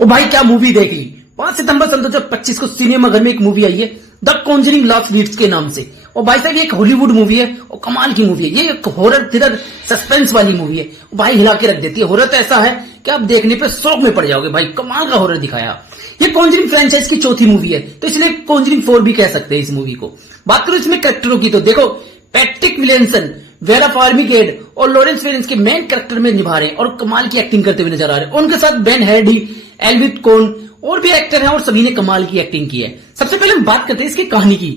ओ भाई क्या मूवी देख ली। 5 सितंबर सन 2025 को सिनेमा घर में एक मूवी आई है द कॉन्जरिंग लॉस्ट लीड्स के नाम से। और भाई साहब ये एक हॉलीवुड मूवी है और कमाल की मूवी है। ये एक हॉरर थ्रिलर सस्पेंस वाली मूवी है। भाई हिला के रख देती है। हॉरर तो ऐसा है कि आप देखने पे शौक में पड़ जाओगे भाई। कमाल का हॉरर दिखाया। ये कॉन्जरिंग फ्रेंचाइज की चौथी मूवी है तो इसलिए कॉन्जरिंग 4 भी कह सकते हैं इस मूवी को। बात करो इसमें कैरेक्टरों की तो देखो पैट्रिक विलियमसन, वेरा फार्मिगेट और लॉरेंस फेरेंस के मेन कैरेक्टर में निभा रहे हैं और कमाल की एक्टिंग करते हुए नजर आ रहे हैं। उनके साथ बेन हैडी, एल्विट कोन और भी एक्टर हैं और सभी ने कमाल की एक्टिंग की है। सबसे पहले हम बात करते हैं इसकी कहानी की।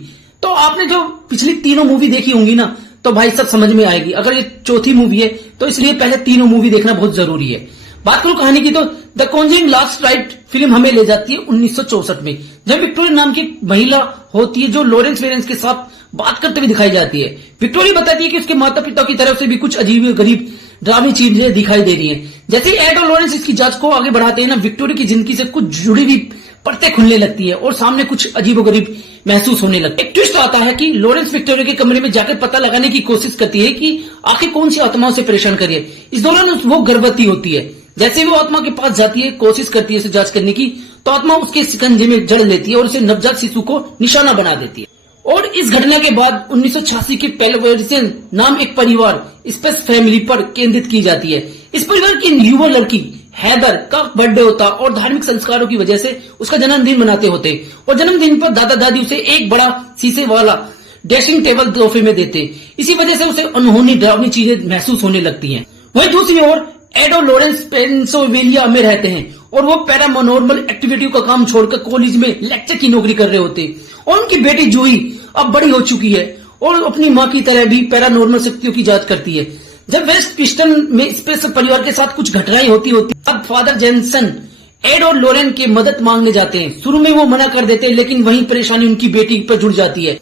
तो आपने जो पिछली तीनों मूवी देखी होंगी ना तो भाई सब समझ में आएगी। अगर ये चौथी मूवी है तो इसलिए पहले तीनों मूवी देखना बहुत जरूरी है। बात करूं कहानी की तो the Conjuring last right film हमें ले जाती है 1964 में, जब विक्टोरिया नाम की महिला होती है जो लॉरेंस फेरेंस के साथ बात करते हुए दिखाई जाती है। विक्टोरिया बताती है कि उसके माता पिता की तरफ से भी कुछ अजीब गरीब डरावनी चीजें दिखाई दे रही हैं। जैसे ही एड और लॉरेंस इसकी जांच को आगे बढ़ाते हैं ना, विक्टोरिया की जिंदगी से कुछ जुड़ी हुई परतें खुलने लगती है और सामने कुछ अजीबोगरीब महसूस होने लगता है। एक ट्विस्ट आता है कि लॉरेंस विक्टोरिया के कमरे में जाकर पता लगाने की कोशिश करती है कि आखिर कौन सी आत्माओं से परेशान कर रही है। इस दौरान वो गर्भवती होती है। जैसे वो आत्मा के पास जाती है, कोशिश करती है उसे जांच करने की, तो आत्मा उसके शिकंजे में जड़ लेती है और उसे नवजात शिशु को निशाना बना देती है। और इस घटना के बाद 1986 के पेलवर्सन नाम एक परिवार स्पेस फैमिली पर केंद्रित की जाती है। इस परिवार की युवा लड़की हैदर का बर्थडे होता और धार्मिक संस्कारों की वजह से उसका जन्मदिन मनाते होते और जन्मदिन पर दादा दादी उसे एक बड़ा शीशे वाला ड्रेसिंग टेबल तोहफे में देते। इसी वजह से उसे अनहोनी डरावनी चीजें महसूस होने लगती हैं। वहीं दूसरी ओर एड और लॉरेंस पेंसिल्वेनिया में रहते हैं और वो पैरानॉर्मल एक्टिविटी का काम छोड़कर कॉलेज में लेक्चर की नौकरी कर रहे होते और उनकी बेटी जूही अब बड़ी हो चुकी है और अपनी मां की तरह भी पैरानॉर्मल शक्तियों की जांच करती है। जब वेस्ट पिस्टन में स्पेस परिवार के साथ कुछ घटनाएं होती अब फादर जेनसन एड और लॉरेन के मदद मांगने जाते हैं। शुरू में वो मना कर देते हैं लेकिन वही परेशानी उनकी बेटी पर जुड़ जाती है।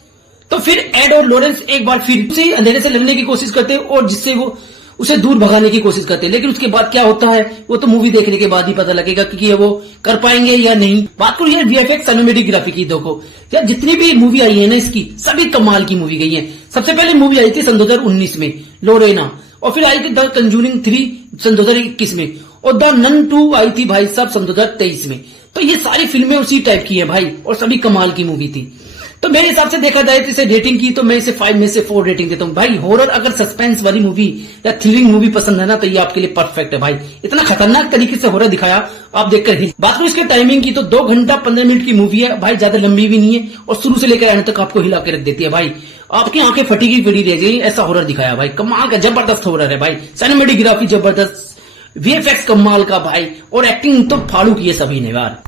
तो फिर एड और लॉरेंस एक बार फिर से अंधेरे से लड़ने की कोशिश करते हैं और जिससे वो उसे दूर भगाने की कोशिश करते हैं। लेकिन उसके बाद क्या होता है वो तो मूवी देखने के बाद ही पता लगेगा कि वो कर पाएंगे या नहीं। बात करूं यार वीएफएक्स सिनेमैटोग्राफी की, देखो यार जितनी भी मूवी आई है ना इसकी सभी कमाल की मूवी गई है। सबसे पहले मूवी आई थी सन 2019 में लोरेना, और फिर आई थी द कंजूरिंग 3 सन 2021 में, और द नन 2 आई थी भाई साहब सन 2023 में। तो ये सारी फिल्में उसी टाइप की है भाई और सभी कमाल की मूवी थी। तो मेरे हिसाब से देखा जाए तो इसे रेटिंग की तो मैं इसे 5 में से 4 रेटिंग देता हूँ भाई। हॉरर अगर सस्पेंस वाली मूवी या थ्रिलिंग मूवी पसंद है ना तो ये आपके लिए परफेक्ट है भाई। इतना खतरनाक तरीके से हॉरर दिखाया आप देखकर ही। बात करूं इसके टाइमिंग की तो 2 घंटा 15 मिनट की मूवी है भाई, ज्यादा लंबी भी नहीं है और शुरू से लेकर एंड तक आपको हिला के रख देती है भाई। आपकी आंखें फटी की पड़ी रह गई, ऐसा हॉरर दिखाया भाई। कमाल का जबरदस्त हॉरर है भाई। सिनेमैटोग्राफी जबरदस्त, वीएफएक्स कमाल का भाई और एक्टिंग तो फाड़ू की है सभी ने यार।